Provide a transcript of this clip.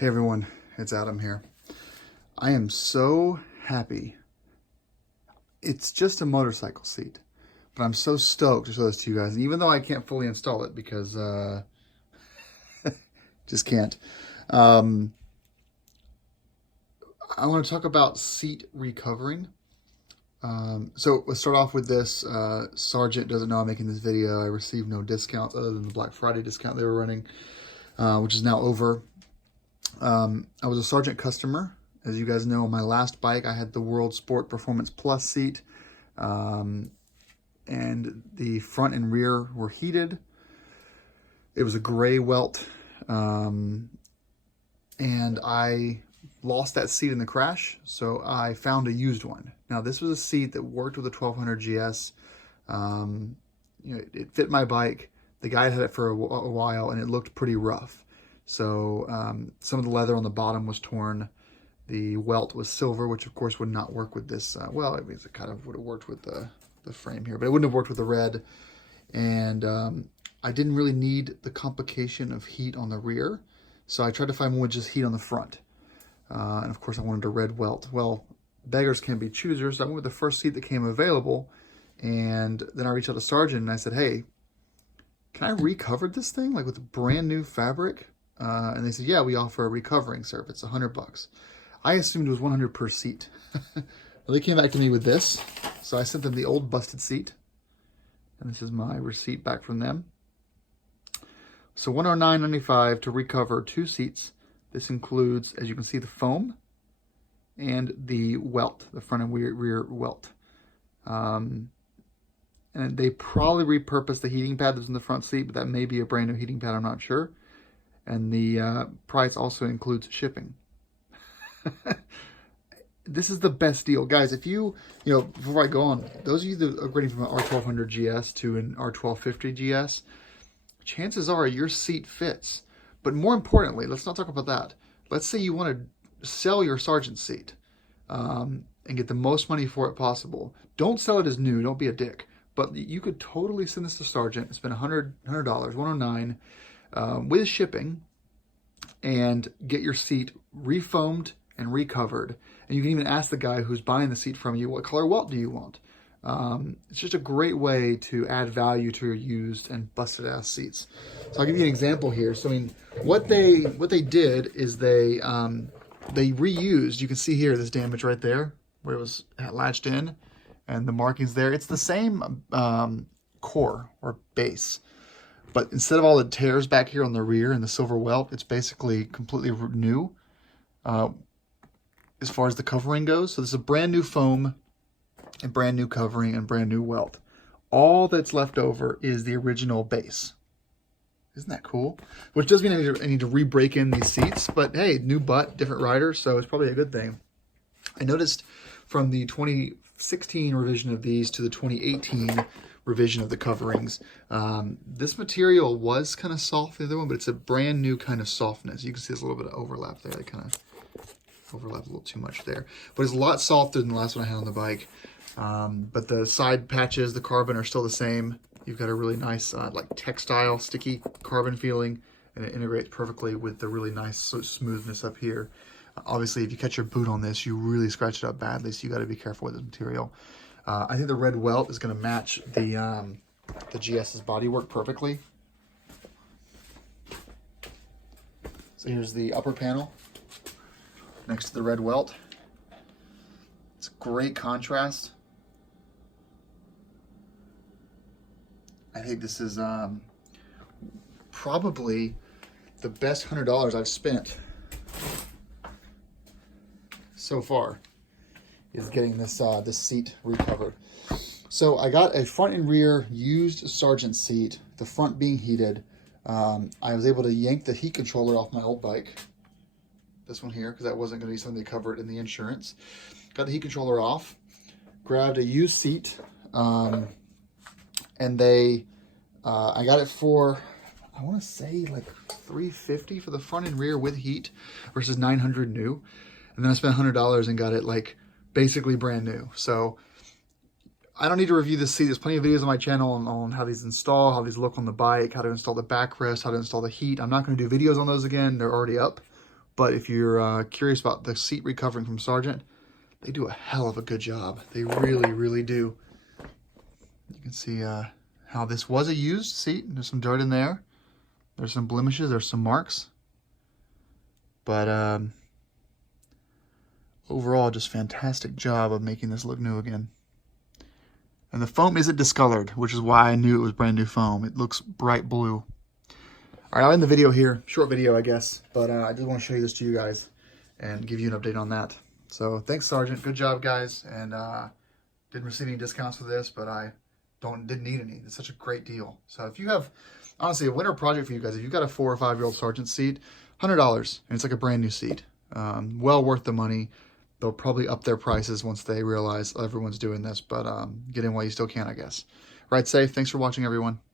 Hey everyone, it's Adam here. I am so happy. It's just a motorcycle seat, but I'm so stoked to show this to you guys. And even though I can't fully install it because just can't. I want to talk about seat recovering. So let's start off with this. Sargent doesn't know I'm making this video. I received no discounts other than the Black Friday discount they were running, which is now over. I was a Sargent customer. As you guys know, on my last bike, I had the World Sport Performance Plus seat, and the front and rear were heated. It was a gray welt, and I lost that seat in the crash, so I found a used one. Now, this was a seat that worked with the 1200GS. It fit my bike. The guy had it for a while, and it looked pretty rough. So some of the leather on the bottom was torn. The welt was silver, which of course would not work with this. Well, it kind of would have worked with the frame here, but it wouldn't have worked with the red. And I didn't really need the complication of heat on the rear. So I tried to find one with just heat on the front. And of course I wanted a red welt. Well, beggars can be choosers. So I went with the first seat that came available. And then I reached out to Sargent and I said, hey, can I recover this thing like with brand new fabric? And they said, yeah, we offer a recovering service, $100. I assumed it was 100 per seat. Well, they came back to me with this. So I sent them the old busted seat. And this is my receipt back from them. So $109.95 to recover 2 seats. This includes, as you can see, the foam and the welt, the front and rear welt. And they probably repurposed the heating pad that was in the front seat, but that may be a brand new heating pad, I'm not sure. And the price also includes shipping. This is the best deal. Guys, if before I go on, those of you that are upgrading from an R1200GS to an R1250GS, chances are your seat fits. But more importantly, let's not talk about that. Let's say you want to sell your Sargent seat and get the most money for it possible. Don't sell it as new. Don't be a dick. But you could totally send this to Sargent and spend $100, $109 with shipping and get your seat refoamed and recovered. And you can even ask the guy who's buying the seat from you, what color welt do you want? It's just a great way to add value to your used and busted ass seats. So I'll give you an example here. So I mean, what they did is they reused. You can see here this damage right there where it was latched in, and the markings there. It's the same core or base, but instead of all the tears back here on the rear and the silver welt, it's basically completely new as far as the covering goes. So this is a brand new foam, a brand new covering, and brand new welt. All that's left over is the original base. Isn't that cool? Which does mean I need to re-break in these seats, but hey, new butt, different rider, so it's probably a good thing. I noticed from the 2016 revision of these to the 2018 revision of the coverings, this material was kind of soft in the other one, but it's a brand new kind of softness. You can see there's a little bit of overlap there. I kind of overlapped a little too much there, but it's a lot softer than the last one I had on the bike. But the side patches, the carbon are still the same. You've got a really nice like textile sticky carbon feeling, and it integrates perfectly with the really nice smoothness up here. Obviously, if you catch your boot on this, you really scratch it up badly, so you got to be careful with this material. I think the red welt is going to match the GS's bodywork perfectly. So here's the upper panel next to the red welt. It's great contrast. I think this is probably the best $100 I've spent so far, is getting this this seat recovered. So I got a front and rear used Sargent seat, the front being heated. I was able to yank the heat controller off my old bike, this one here, because that wasn't going to be something they covered in the insurance. Got the heat controller off, grabbed a used seat, and I got it for, I want to say like $350 for the front and rear with heat versus $900 new. And then I spent $100 and got it like basically brand new. So I don't need to review this seat. There's plenty of videos on my channel on how these install, how these look on the bike, how to install the backrest, how to install the heat. I'm not going to do videos on those again. They're already up. But if you're curious about the seat recovering from Sargent, they do a hell of a good job. They really, really do. You can see how this was a used seat. There's some dirt in there. There's some blemishes. There's some marks. But overall, just fantastic job of making this look new again. And the foam isn't discolored, which is why I knew it was brand new foam. It looks bright blue. All right, I'll end the video here. Short video, I guess. But I did want to show you this to you guys and give you an update on that. So thanks, Sargent. Good job, guys. And didn't receive any discounts for this, but I didn't need any. It's such a great deal. So if you have, honestly, a winter project for you guys, if you've got a 4 or 5 year old Sargent seat, $100, and it's like a brand new seat. Well worth the money. They'll probably up their prices once they realize everyone's doing this, but get in while you still can, I guess. Ride safe. Thanks for watching, everyone.